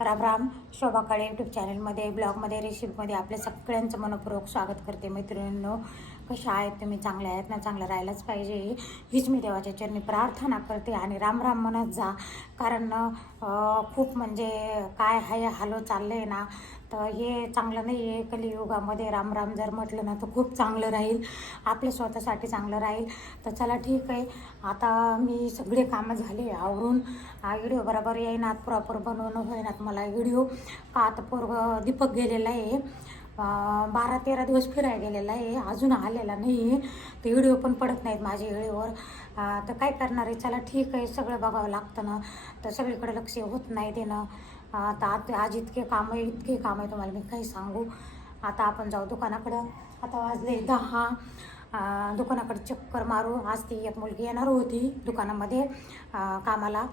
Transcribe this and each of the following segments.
Ram Ram. Shobha Kale YouTube चॅनलमध्ये ब्लॉगमध्ये रेसिपीमध्ये आपल्या सगळ्यांचं मनपूर्वक स्वागत करते. मैत्रिणींनो कशा आहेत? तुम्ही चांगल्या आहेत ना? चांगलं राहायलाच पाहिजे. हीच मी देवाच्या चरणी प्रार्थना करते आणि राम राम म्हणत जा. कारण खूप म्हणजे काय हाय हालो आहे ना तर हे चांगलं नाही आहे. कलियुगामध्ये राम राम जर म्हटलं ना तर खूप चांगलं राहील. आपल्या स्वतःसाठी चांगलं राहील. तर चला ठीक आहे. आता मी सगळे कामं झाले आवरून. व्हिडिओ बरोबर येईनात प्रॉपर बनवणं होईनात मला व्हिडिओ. का आता पोरग दीपक गेलेला आहे. बारा तेरा दिवस फिरायला गेलेला आहे. अजून आलेला नाही आहे. तर व्हिडिओ पण पडत नाहीत माझ्या वेळेवर. तर काय करणार आहे? चला ठीक आहे. सगळं बघावं लागतं ना. तर सगळीकडे लक्ष होत नाही देणं. आता आत- आज इतके काम आहे इतके काम आहे तुम्हाला मी काही सांगू. आता आपण जाऊ दुकानाकडं. आता वाजले दहा. दुकानाकडे चक्कर मारू. आज ती एक मुलगी येणार होती दुकानामध्ये कामाला.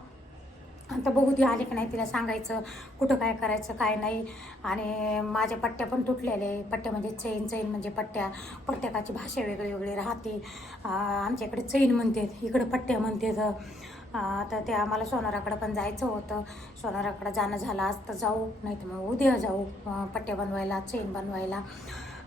आता बघू ती आली की नाही तिला सांगायचं कुठं काय करायचं काय नाही. आणि माझ्या पट्ट्या पण तुटलेल्या पट्ट्या म्हणजे चैन चैन म्हणजे पट्ट्या. प्रत्येकाची भाषा वेगळी वेगळी राहते आमच्या इकडे चैन म्हणतात इकडे पट्ट्या म्हणतात तर ते आम्हाला सोनाराकडं पण जायचं होतं. सोनाराकडं जाणं झालं आज तर जाऊ नाही तर मग उद्या जाऊ पट्ट्या बनवायला चेन बनवायला.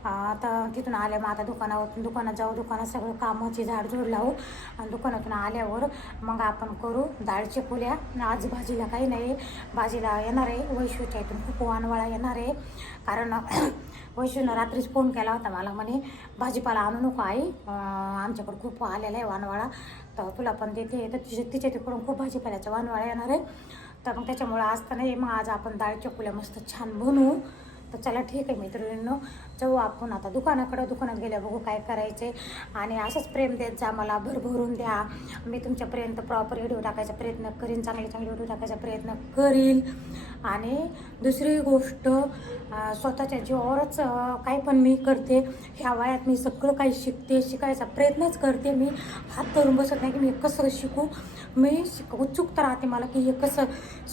आता तिथून आल्या मग आता दुकानावर दुकानात जाऊ दुकानात सगळं कामाची झाडझूड लावू. आणि दुकानातून आल्यावर मग आपण करू डाळचे पुल्या आज भाजीला काही नाही भाजीला येणार आहे वैशूच्या इथून खूप वानवळा येणार आहे. कारण वैशूनं रात्रीच फोन केला होता मला म्हणे भाजीपाला आणू नको आई आमच्याकडे आमच्याकडं खूप आलेला आहे वानवाळा. तर तुला पण देते तर तिच्या तिच्या तिकडून खूप भाजीपाल्याचा वानवाळा येणार आहे. तर मग त्याच्यामुळं आज तर नाही मग आज आपण डाळच्या पुल्या मस्त छान बनवू. तर चला ठीक आहे मैत्रिणींनो जाऊ आपण आता दुकानाकडं. दुकानात गेल्या बघू काय करायचे. आणि असंच प्रेम देत जा मला भरभरून द्या. मी तुमच्यापर्यंत प्रॉपर व्हिडिओ टाकायचा प्रयत्न करीन चांगले चांगले व्हिडिओ टाकायचा प्रयत्न करीन. आणि दुसरी गोष्ट स्वतःच्या जीवावरच काही पण मी करते ह्या वयात मी सगळं काही शिकते शिकायचा प्रयत्नच करते मी. हात धरून बसत नाही की मी कसं शिकू. मी शिक उत्सुकता राहते मला की हे कसं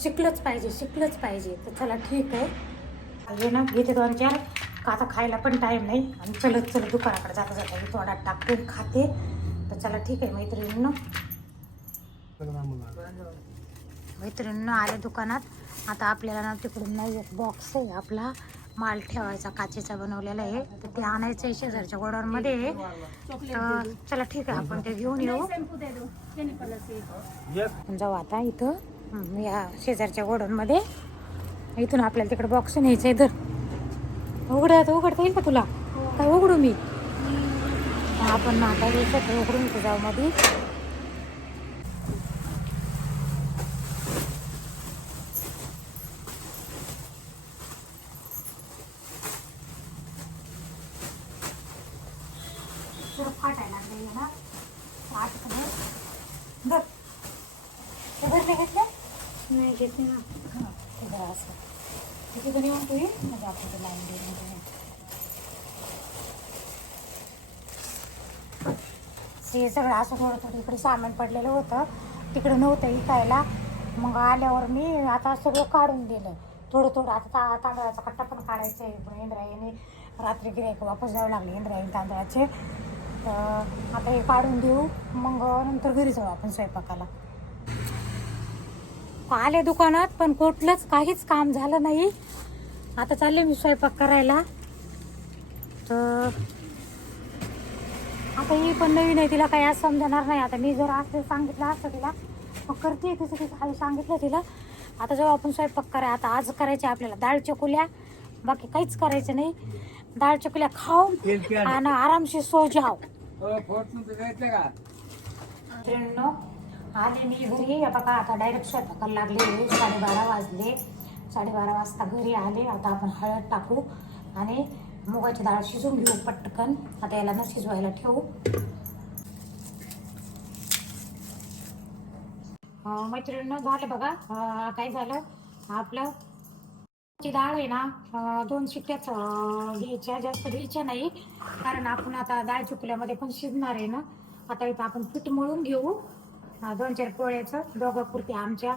शिकलंच पाहिजे शिकलंच पाहिजे. तर चला ठीक आहे. हे ना घेते दोन चार. का आता खायला पण टाईम नाही. आणि चलत चलत दुकानाकडे जाता जाता मी तोंडात टाकते खाते. तर चला ठीक आहे मैत्रिणींनो. मैत्रिणींनो आले दुकानात. आता आपल्याला ना तिकडून नाही एक बॉक्स आहे आपला. माल ठेवायचा काचेचा बनवलेला आहे. तर ते आणायचं आहे शेजारच्या गोडाऊनमध्ये. तर चला ठीक आहे आपण ते घेऊन येऊ. जाऊ आता इथं. या शेजारच्या गोडाऊनमध्ये. इथून आपल्याला तिकडे बॉक्स न्यायचं आहे तर उघड उघडता येईल का तुला? काय उघडू मी? आपण आता याच्यात उघडून इथं जाऊ मध्ये फाटायला घेतले नाही घेते ना. जरा असं. किती जणी म्हणतो ये. म्हणजे आपण ते लाईन देऊन म्हणजे सगळं असं थोडं थोडं इकडे सामान पडलेलं होतं. तिकडे नव्हतं विकायला. मग आल्यावर मी आता सगळं काढून दिलं. थोडं थोडं आता ता तांदळाचा कट्टा पण काढायचा आहे. पण इंद्रायणी रात्री गिरायक वापस जावं लागले इंद्रायणी तांदळाचे. तर आता हे काढून देऊ. मग नंतर घरी जाऊ आपण स्वयंपाकाला. आले दुकानात पण कुठलंच काहीच काम झालं नाही. आता चालले मी स्वयंपाक करायला. तर आता ही पण नवीन आहे तिला काही आज समजणार नाही. आता मी जर असं सांगितलं असतं तिला मग करते तिचं तिचं खाली सांगितलं तिला. आता जेव्हा आपण स्वयंपाक करा आता आज करायचे आपल्याला डाळ चकुल्या बाकी काहीच करायचं नाही. डाळ चकुल्या खाऊ आणि आरामशी सो आले मी घरी. बघा आता डायरेक्ट स्वयंपाकाला लागले. साडेबारा वाजले. साडेबारा वाजता घरी आले. आता आपण हळद टाकू आणि मुगाची डाळ शिजवून घेऊ पटकन. आता याला न शिजवायला ठेवू. मैत्रिणीनं झालं बघा. काय झालं? आपलं ची डाळ आहे ना दोन शिट्ट्याच घ्यायच्या. जास्त घ्यायच्या नाही. कारण आपण आता डाळ चुकल्यामध्ये पण शिजणार आहे ना. आता इथं आपण पीठ मळून घेऊ. दोन चार पोळ्याचं दोघं पुरते आमच्या.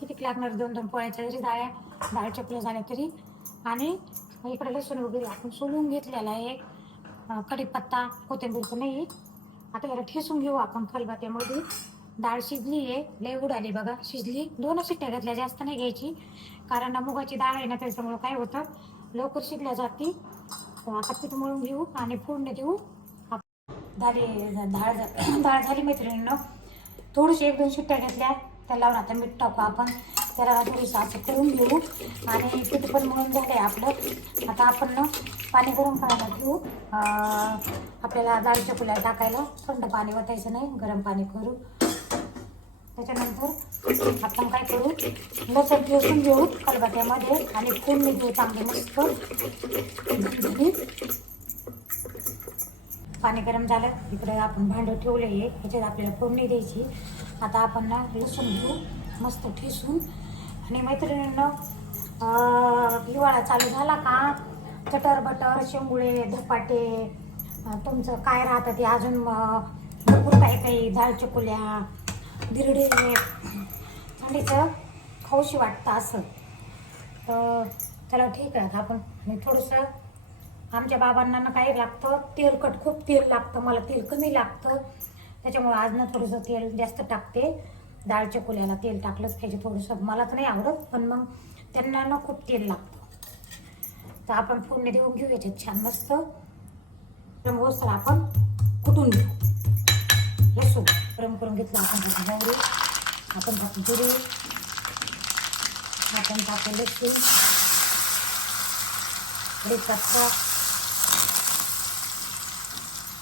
किती लागणार? दोन दोन पोळ्याच्या जरी डाळ्या डाळ चपल्या झाल्या तरी. आणि इकडे लसूण वगैरे आपण सोलून घेतलेला आहे. कढीपत्ता कोथिंबीर तर नाही. आता याला ठेसून घेऊ आपण खलबत्त्यामध्ये. डाळ शिजली आहे लय उडाली बघा. शिजली. दोनच शिट्ट्या घेतल्या जास्त नाही घ्यायची. कारण मुगाची डाळ आहे ना त्याच्यामुळं काय होतं? लवकर शिजल्या जाते. आता पीठ मळून घेऊ आणि फोडणं देऊ. डाळी डाळ झा- डाळ झाली मैत्रिणीनं. थोडीशी एक दोन शिट्ट्या घेतल्या. त्याला लावून आता मीठ टाकू आपण. त्याला थोडीसं असं करून घेऊ. आणि पीठ पण म्हणून झालं आहे आपलं. आता आपण ना पाणी गरम करायला घेऊ. आपल्याला डाळीच्या फुल्या टाकायला थंड पाणी वाटायचं नाही. गरम पाणी करू. त्याच्यानंतर आपण काय करू? लसूण ठेवून घेऊ खलबत्त्यामध्ये आणि फोडणी घेऊ चांगली मस्त. पाणी गरम झालं इकडे आपण भांडं ठेवलं आहे ह्याच्यात आपल्याला फोडणी द्यायची. आता आपण ना लसूण घेऊ मस्त ठेसून. आणि मैत्रिणींना हिवाळा चालू झाला का? चटर बटर शेंगुळे धपाटे तुमचं काय राहतं ते अजून भरपूर काही काही डाळ चकुल्या धिरडे थंडीचं खाऊशी वाटतं असं. तर चला ठीक आहे आपण आणि थोडंसं आमच्या बाबांना ना काय लागतं? तेलकट खूप तेल लागतं. मला तेल कमी लागतं. त्याच्यामुळं आज ना थोडंसं तेल जास्त टाकते. डाळ चकुल्याला तेल टाकलंच पाहिजे थोडंसं. मला तर नाही आवडत पण मग त्यांना ना खूप तेल लागतं. तर आपण फोडणी देऊन घेऊ याच्यात छान मस्त. तर आपण कुटून घेऊ. लसूण गरम करून घेतलं आपण त्याची मोहरी. आपण टाकू जिरे. आपण टाकू लसूण. कढीपत्ता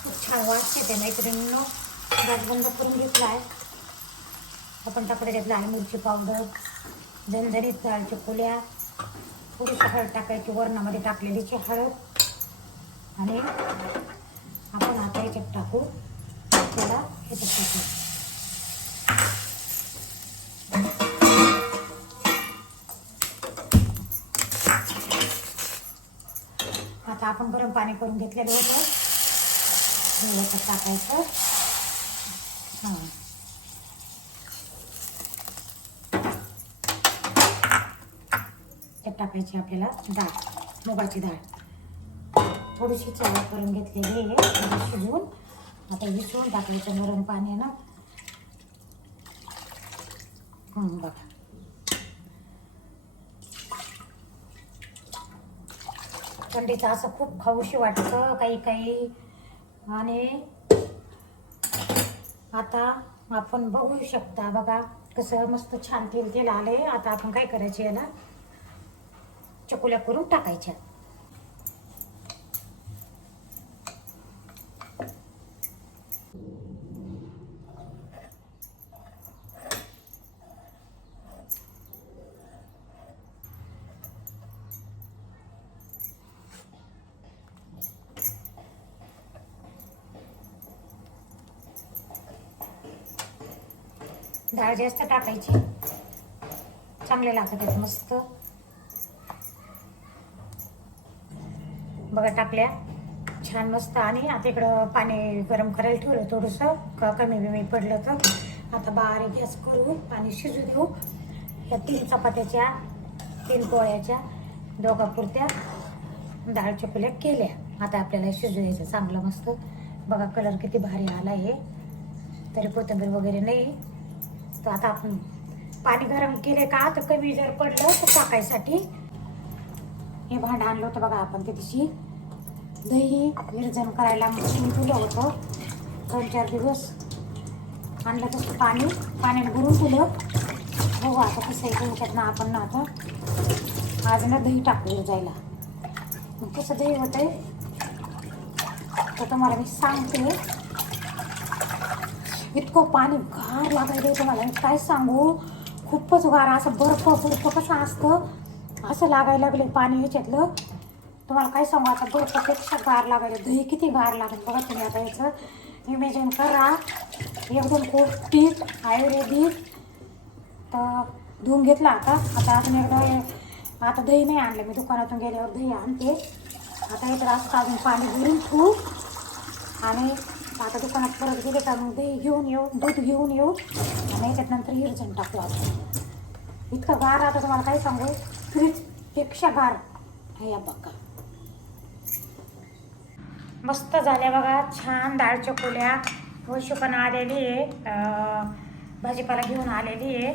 खूप छान वाटते ते मैत्रिणींनो. गॅस बंद करून घेतला आहे आपण टाकडे घेतला आहे मिरची पावडर झणझणीत डाळच्या फुल्या थोडीशी हळद टाकायची वरणामध्ये टाकलेलीची हळद. आणि आपण आता याच्यात टाकू. त्याला याच्यात टाकू. आता आपण गरम पाणी करून घेतलेलं होतं. थोडंसं टाकायचं. हां. त्यात टाकायची आपल्याला डाळ मुगाची डाळ. थोडीशी चवा करून घेतलेली आहे शिजवून. आता विसरून टाकायचं गरम पाणी ना. बघा. थंडीचं असं खूप खाऊशी वाटतं काही काही आणि आता आपण बघू शकता बघा कसं मस्त छान तेल तेल आले आता आपण काय करायचे याला? चकुल्या करून टाकायच्या. डाळ जास्त टाकायची. चांगले लागतात आहेत मस्त. बघा टाकल्या. छान मस्त. आणि आता इकडं पाणी गरम करायला ठेवलं थोडंसं. का कमी बिमी पडलं तर. आता बारीक गॅस करू पाणी शिजू देऊ. या तीन चपात्याच्या तीन पोळ्याच्या दोघा पुरत्या डाळ चकुल्या केल्या. आता आपल्याला शिजू द्यायचं चांगलं मस्त. बघा कलर किती भारी आला आहे तरी कोथिंबीर वगैरे नाही. तर आता आपण पाणी गरम केले का? तर कमी जर पडलं तर टाकायसाठी. हे भांडं आणलं होतं बघा आपण ते दिवशी. दही विरजन करायला मशीन ठेवलं होतं. दोन चार दिवस आणलं तसं पाणी. पाण्याने भरून दिलं हो आता कसं आहे त्याच्यातनं आपण ना आता. आज ना दही टाकलं जायला. मग कसं दही होतंय? तर तुम्हाला मी सांगते. इतकं पाणी गार लागायला तुम्हाला काय सांगू? खूपच गार असं बर्फ बर्फ कसं असतं? असं लागायला लागले पाणी ह्याच्यातलं. तुम्हाला काय सांगू? आता बर्फपेक्षा गार लागायला दही किती गार लागेल बघा तुम्ही आता याचं. इमेजिन करा एकदम पौष्टिक आयुर्वेदिक तर धुवून घेतला आता. आता अजून एकदा आता दही नाही आणलं. मी दुकानातून गेल्यावर दही आणते. आता इकडं असं अजून पाणी भरून ठेवू. आणि आता दुकानात परत गेले का मग दही घेऊन येऊ दूध घेऊन येऊ. आणि याच्यात नंतर हिरजण टाकू आपण. इतकं गार आता तुम्हाला काय सांगू? फ्रीजपेक्षा गार. हे या बघा. मस्त झाल्या बघा. छान डाळ चकोल्या वैशुपण आलेली आहे. भाजीपाला घेऊन आलेली आहे.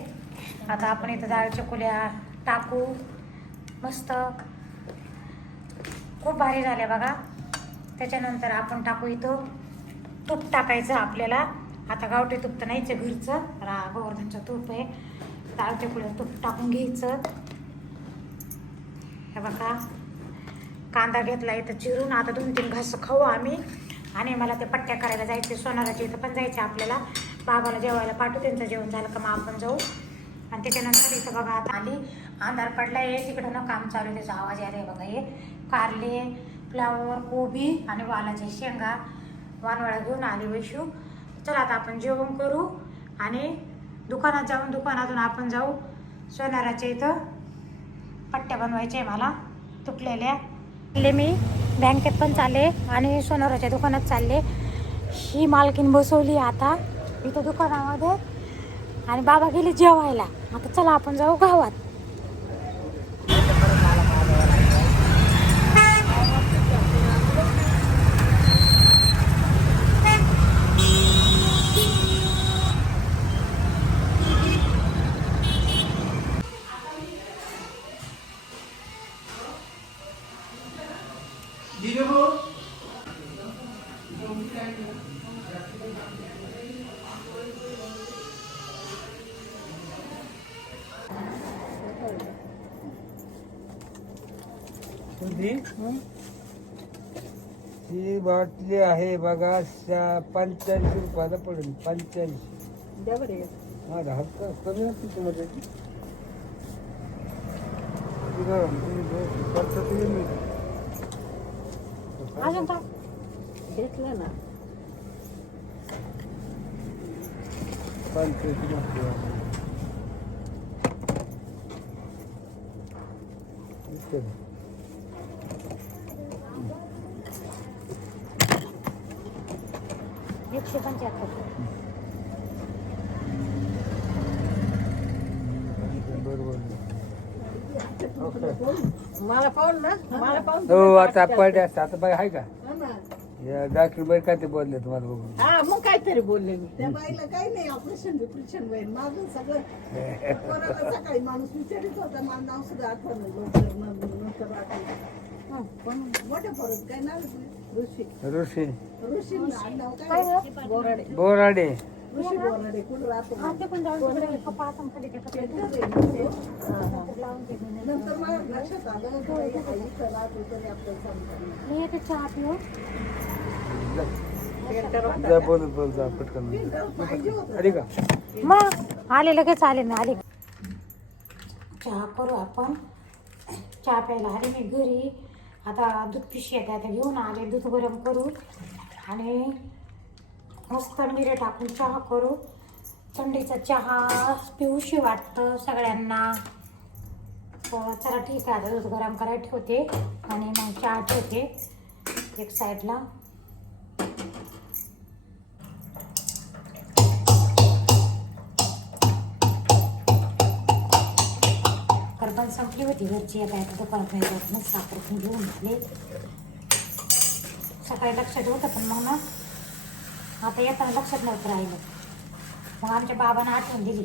आता आपण इथं डाळ चकोल्या टाकू. मस्त. खूप भारी झाल्या बघा. त्याच्यानंतर आपण टाकू इथं. तूप टाकायचं आपल्याला. आता गावठी तूप तर नाहीच घरचं. रा गोवर्धनचं तूप आहे. गावठे पुढे तूप टाकून घ्यायचं. हे बघा. कांदा घेतला इथं चिरून. आता दोन तीन घास खाऊ आम्ही. आणि मला ते पट्ट्या करायला जायचे सोनाराच्या इथं पण जायचे आपल्याला. बाबाला जेवायला पाठवू त्यांचं जेवण झालं का मग आपण जाऊ. आणि त्याच्यानंतर इथं बघा आता आली. अंधार पडला आहे तिकडं ना काम चालू त्याचा आवाज यायला आहे बघा. हे कारले फ्लावर कोबी आणि वालाचे शेंगा. वानवळा घेऊन आली वैशू. चला आता आपण जेवण करू आणि दुकानात जाऊन दुकानातून आपण जाऊ. सोनाराच्या इथं पट्ट्या बनवायच्या आहे मला तुटलेल्या. ले मी बँकेत पण चालले आणि सोनाराच्या दुकानात चालले. ही मालकीन बसवली आता इथं दुकानामध्ये. आणि बाबा गेले जेवायला. आता चला आपण जाऊ गावात. ही बाटली आहे बघा पंच्याऐंशी रुपयाला पडेल पंच्याऐंशी. माझा हप्ता कमी तुम्हाला अजून घेतलं ना. पंच्याऐंशी एकशे पंच्याहत्तर मला पाहून ना मला पाहून हो आता पडले असते आता बाई आहे का? ना. या डॉक्टर बाई काय ते बोलले तुम्हाला बघून? हा मग काहीतरी बोलले मी. त्या बाईला काही नाही ऑपरेशन बिपरेशन होईल माझं सगळं कोणाला सकाळी माणूस विचारित होता माझं नाव सुद्धा न- नंतर आठवलं हा, पण मोठ्या फरक काय नाव? ऋषी. बोराडे. जा जा पटकन. का? मग आले लगेच आले ना आले. चहा करू आपण. चहा प्यायला आले मी घरी. आता दूध पिशी येते आता घेऊन आले दूध गरम करू आणि मस्त मिरे टाकून चहा करू. थंडीचा चहा पिऊशी वाटतं सगळ्यांना. हो, चला ठीक आहे आता दूध गरम करायला ठेवते आणि मग चहा ठेवते एक साईडला करबन संपली होती. घरची आता आता दुकानात नाही जात. साखर घेऊन झाले सकाळी लक्षात होतं पण मग ना आता येताना लक्षात नव्हतं राहिलं. मग आमच्या बाबांना आठवण दिली.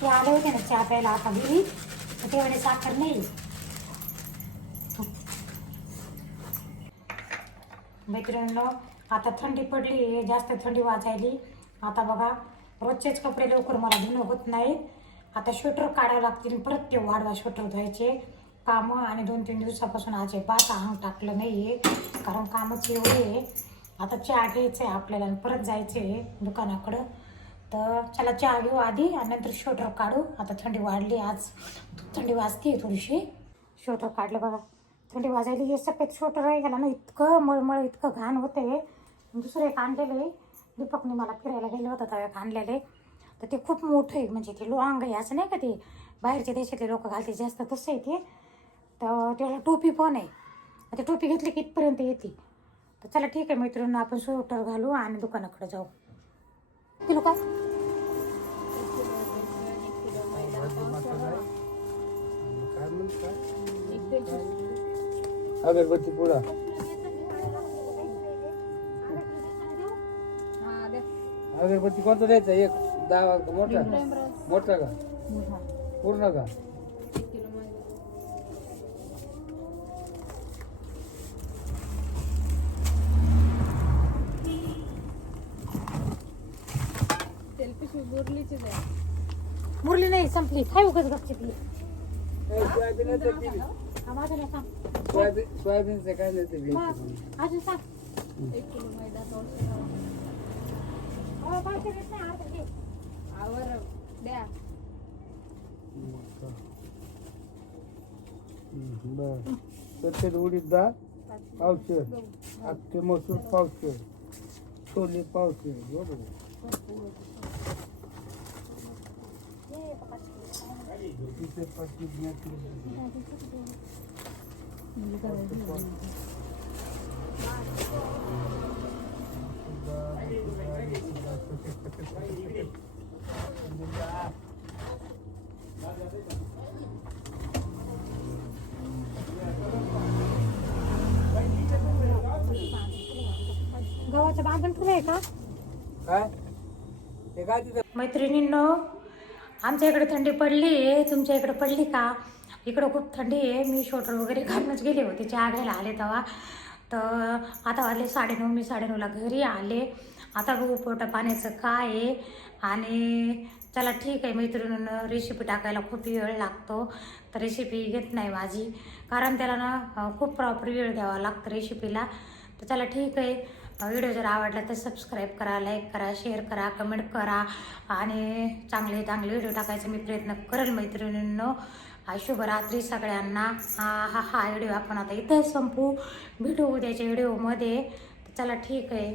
ते आले होते ना चहा प्यायला आता दिली तर ते म्हणे साखर नाही. मैत्रिणींनो आता थंडी पडली जास्त थंडी वाजायली. आता बघा रोजचेच कपडे लवकर मला धुणं होत नाही आता स्वेटर काढावं लागतील परत ते वाढवा स्वेटर धुवायचे. कामं आणि दोन तीन दिवसापासून आज हे पाच अंग टाकलं नाही आहे कारण कामच एवढे आहे. आता चहा घ्यायचं आहे आपल्याला आणि परत जायचं आहे दुकानाकडं. तर चला चहा घेऊ आधी आणि नंतर स्वेटर काढू. आता थंडी वाढली आज. थंडी वाजते थोडीशी. स्वेटर काढलं बघा. थंडी वाजायली. हे सफेद स्वेटर आहे. याला ना इतकं मळमळ इतकं घाण होते दुसरं एक आणलेलं आहे. दीपकने मला फिरायला गेलं होतं तेव्हा एक आणलेले तर ते खूप मोठं आहे म्हणजे ते लॉंग आहे असं नाही का ते? बाहेरच्या देशातले लोक घालते जास्त तसं आहे ते. तर त्याला टोपी पण आहे. आता टोपी घेतली की इथपर्यंत येते. तर चला ठीक आहे मैत्रिणी आपण स्वेटर घालू आणि दुकानाकडे जाऊ. किलो काय म्हणतात अगरबत्ती पुडा. अगरबत्ती कोणता द्यायचा? एक. दहा मोठा? मोठा का? पूर्ण का? मुरली नाही संपली. काय उगाच सोयाबीनचं हा, सोयाबीन सोयाबीनचं काय अजून सांग. अहो, पाचशे देत घे. हम्म, बरं. सफेद उडीद डाळ पावशेर. अख्खे मसूर पावशेर. छोले पावशेर. बरोबर. आहे का? काय? ते काय तिथं? मैत्रिणींनो आमच्या इकडे थंडी पडली आहे. तुमच्या इकडे पडली का? इकडं खूप थंडी आहे. मी शोटर वगैरे घालूनच गेले होते. चहा घ्यायला आले तेव्हा. तर आता वाजले साडेनऊ. मी साडेनऊला घरी आले. आता बघू पोटा पाण्याचं काय आहे. आणि चला ठीक आहे मैत्रिणीनं. रेसिपी टाकायला खूप वेळ लागतो. तर रेसिपी घेत नाही माझी. कारण त्याला ना खूप प्रॉपर वेळ द्यावा लागतं रेसिपीला तर चला ठीक आहे. व्हिडिओ जर आवडला तर सबस्क्राईब करा लाईक करा शेअर करा कमेंट करा आणि चांगले चांगले व्हिडिओ टाकायचा मी प्रयत्न करेल मैत्रिणींनो. शुभरात्री सगळ्यांना. हा हा हा व्हिडिओ आपण आता इथंच संपू. भेटू उद्याच्या व्हिडिओमध्ये. चला ठीक आहे.